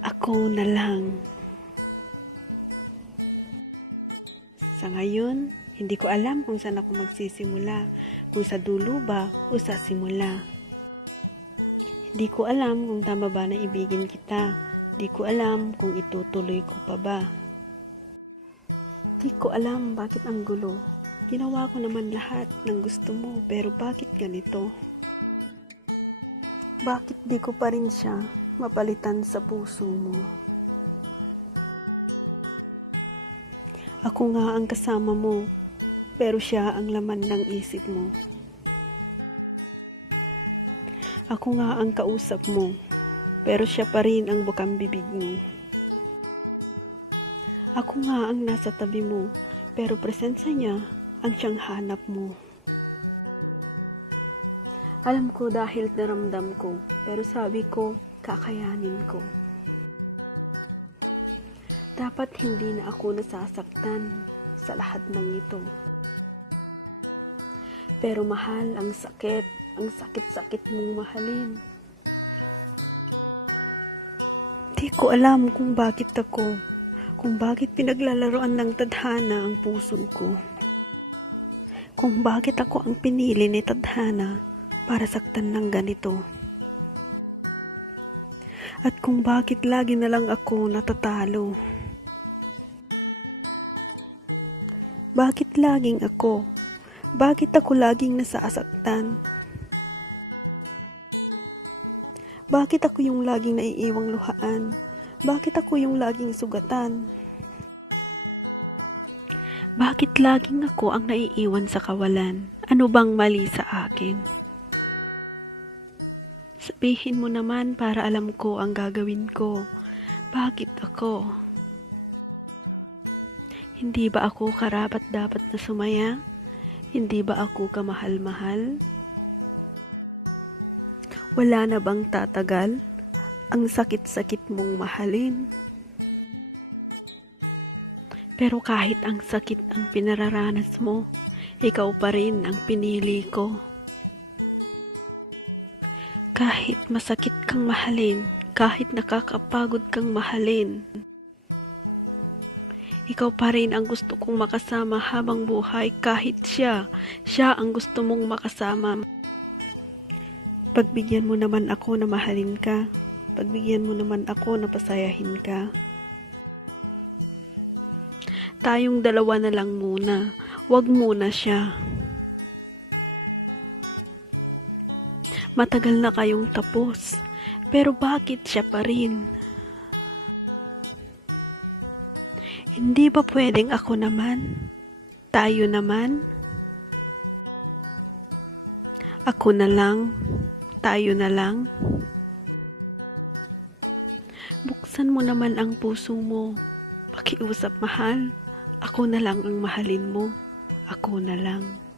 Ako na lang. Sa ngayon, hindi ko alam kung saan ako magsisimula, kung sa dulo ba o sa simula. Hindi ko alam kung tama ba na ibigin kita. Hindi ko alam kung itutuloy ko pa ba. Hindi ko alam bakit ang gulo. Ginawa ko naman lahat ng gusto mo, pero bakit ganito? Bakit di ko pa rin siya mapalitan sa puso mo? Ako nga ang kasama mo, pero siya ang laman ng isip mo. Ako nga ang kausap mo, pero siya pa rin ang bukang bibig mo. Ako nga ang nasa tabi mo, pero presensya niya ang siyang hanap mo. Alam ko dahil naramdam ko, pero sabi ko, kakayanin ko. Dapat hindi na ako nasasaktan sa lahat ng ito. Pero mahal, ang sakit mong mahalin. Di ko alam kung bakit pinaglalaroan ng tadhana ang puso ko. Kung bakit ako ang pinili ni tadhana para saktan ng ganito. At kung bakit lagi na lang ako natatalo. Bakit laging ako? Bakit ako laging nasasaktan? Bakit ako yung laging naiiwang luhaan? Bakit ako yung laging sugatan? Bakit laging ako ang naiiwan sa kawalan? Ano bang mali sa akin? Sabihin mo naman para alam ko ang gagawin ko. Bakit ako? Hindi ba ako karapat-dapat na sumaya? Hindi ba ako kamahal-mahal? Wala na bang tatagal? Ang sakit-sakit mong mahalin. Pero kahit ang sakit ang pinararanas mo, ikaw pa rin ang pinili ko. Kahit masakit kang mahalin, kahit nakakapagod kang mahalin, ikaw pa rin ang gusto kong makasama habang buhay kahit siya ang gusto mong makasama. Pagbigyan mo naman ako na mahalin ka, pagbigyan mo naman ako na pasayahin ka. Tayong dalawa na lang muna, wag muna siya. Matagal na kayong tapos, pero bakit siya pa rin? Hindi ba pwedeng ako naman? Tayo naman? Ako na lang? Tayo na lang? Buksan mo naman ang puso mo. Pakiusap, mahal. Ako na lang ang mahalin mo. Ako na lang.